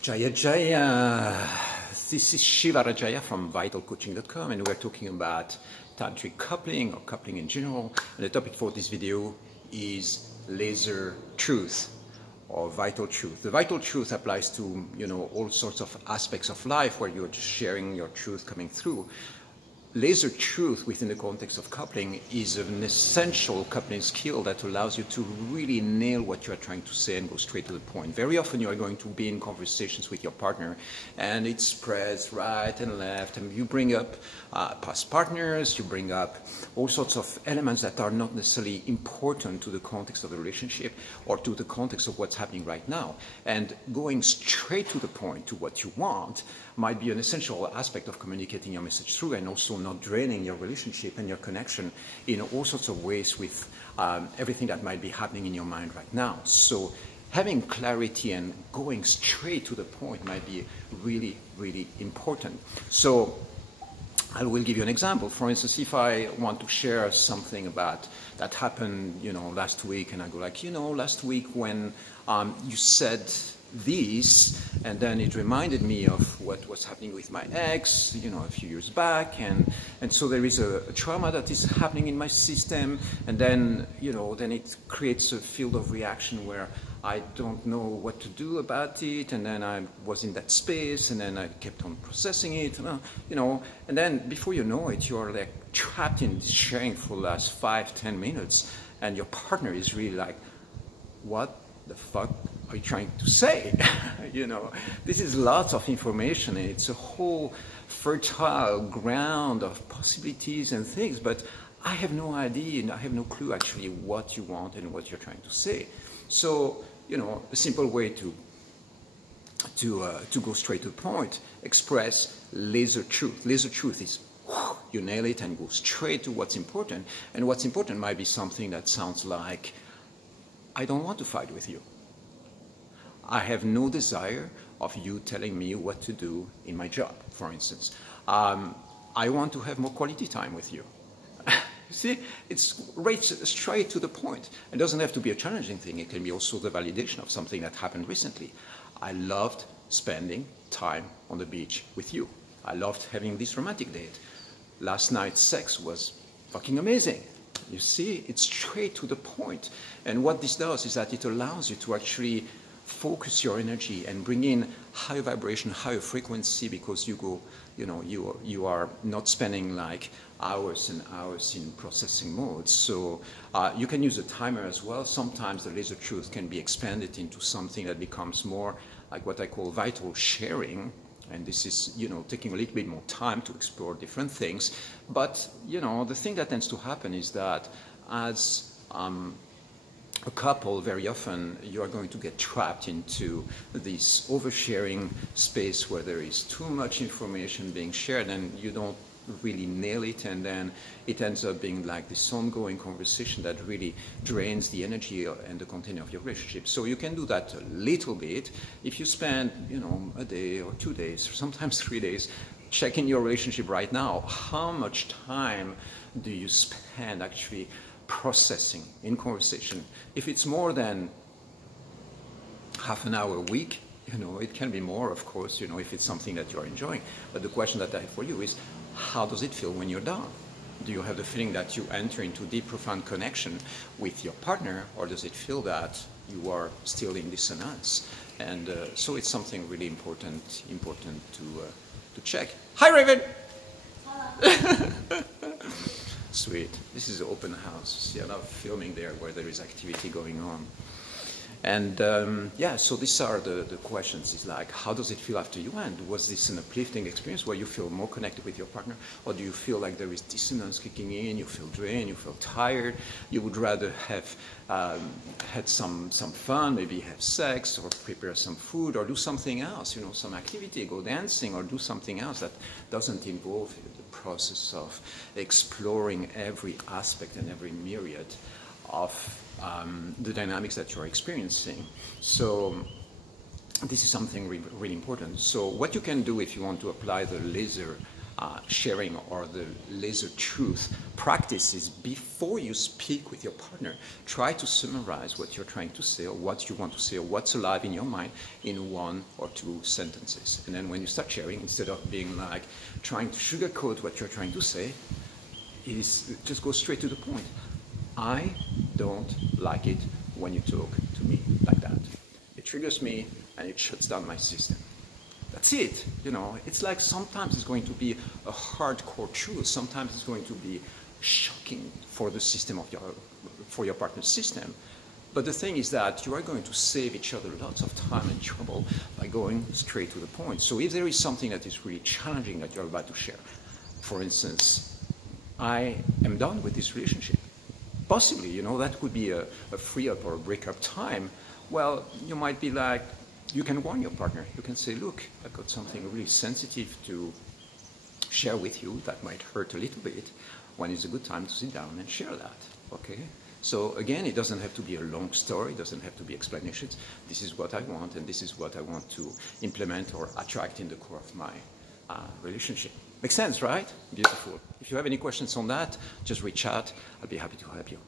Jaya Jaya, this is Shiva Rajaya from vitalcoaching.com, and we're talking about tantric coupling or coupling in general. And the topic for this video is laser truth or vital truth. The vital truth applies to, all sorts of aspects of life where you're just sharing your truth coming through. Laser truth within the context of coupling is an essential coupling skill that allows you to really nail what you are trying to say and go straight to the point. Very often you are going to be in conversations with your partner and it spreads right and left, and you bring up past partners, you bring up all sorts of elements that are not necessarily important to the context of the relationship or to the context of what's happening right now. And going straight to the point, to what you want, might be an essential aspect of communicating your message through, and also not draining your relationship and your connection in all sorts of ways with everything that might be happening in your mind right now. So having clarity and going straight to the point might be really, really important. So I will give you an example. For instance, if I want to share something about that happened, last week, and I go like, last week when you said this, and then it reminded me of what was happening with my ex, a few years back, and so there is a trauma that is happening in my system, and then, then it creates a field of reaction where I don't know what to do about it, and then I was in that space, and then I kept on processing it, and then before you know it, you're like trapped in this sharing for the last 5-10 minutes, and your partner is really like, what the fuck are you trying to say? This is lots of information, and it's a whole fertile ground of possibilities and things, but I have no idea and I have no clue actually what you want and what you're trying to say. So, a simple way to go straight to the point, express laser truth. Laser truth is you nail it and go straight to what's important, and what's important might be something that sounds like, I don't want to fight with you. I have no desire of you telling me what to do in my job, for instance. I want to have more quality time with you. See, it's right straight to the point. It doesn't have to be a challenging thing. It can be also the validation of something that happened recently. I loved spending time on the beach with you. I loved having this romantic date. Last night's sex was fucking amazing. You see, it's straight to the point. And what this does is that it allows you to actually focus your energy and bring in higher vibration, higher frequency, because you are not spending like hours and hours in processing mode. So you can use a timer as well. Sometimes the laser truth can be expanded into something that becomes more like what I call vital sharing. And this is, taking a little bit more time to explore different things. But, the thing that tends to happen is that as a couple, very often you are going to get trapped into this oversharing space where there is too much information being shared and you don't really nail it, and then it ends up being like this ongoing conversation that really drains the energy and the content of your relationship. So you can do that a little bit if you spend, a day or 2 days or sometimes 3 days checking your relationship right now. How much time do you spend actually processing in conversation? If it's more than half an hour a week, it can be more, of course, if it's something that you're enjoying. But the question that I have for you is, how does it feel when you're done? Do you have the feeling that you enter into deep, profound connection with your partner, or does it feel that you are still in dissonance? And so it's something really important to check. Hi, Raven! Hello. Sweet. This is an open house. See, I love filming there where there is activity going on. And so these are the questions. It's like, how does it feel after you end? Was this an uplifting experience where you feel more connected with your partner? Or do you feel like there is dissonance kicking in, you feel drained, you feel tired, you would rather have had some fun, maybe have sex, or prepare some food, or do something else, some activity, go dancing, or do something else that doesn't involve the process of exploring every aspect and every myriad of the dynamics that you're experiencing. So this is something really important. So what you can do if you want to apply the laser sharing or the laser truth practices before you speak with your partner. Try to summarize what you're trying to say or what you want to say or what's alive in your mind in 1 or 2 sentences. And then when you start sharing, instead of being like trying to sugarcoat what you're trying to say, just go straight to the point. I don't like it when you talk to me like that. It triggers me and it shuts down my system. That's it. You know, it's like sometimes it's going to be a hardcore truth. Sometimes it's going to be shocking for the system of for your partner's system. But the thing is that you are going to save each other lots of time and trouble by going straight to the point. So if there is something that is really challenging that you're about to share, for instance, I am done with this relationship. Possibly, you know, that could be a free-up or a break-up time. Well, you might be like, you can warn your partner. You can say, look, I've got something really sensitive to share with you that might hurt a little bit. When is a good time to sit down and share that, okay? So again, it doesn't have to be a long story. It doesn't have to be explanations. This is what I want, and this is what I want to implement or attract in the core of my relationship. Makes sense, right? Beautiful. If you have any questions on that, just reach out. I'll be happy to help you.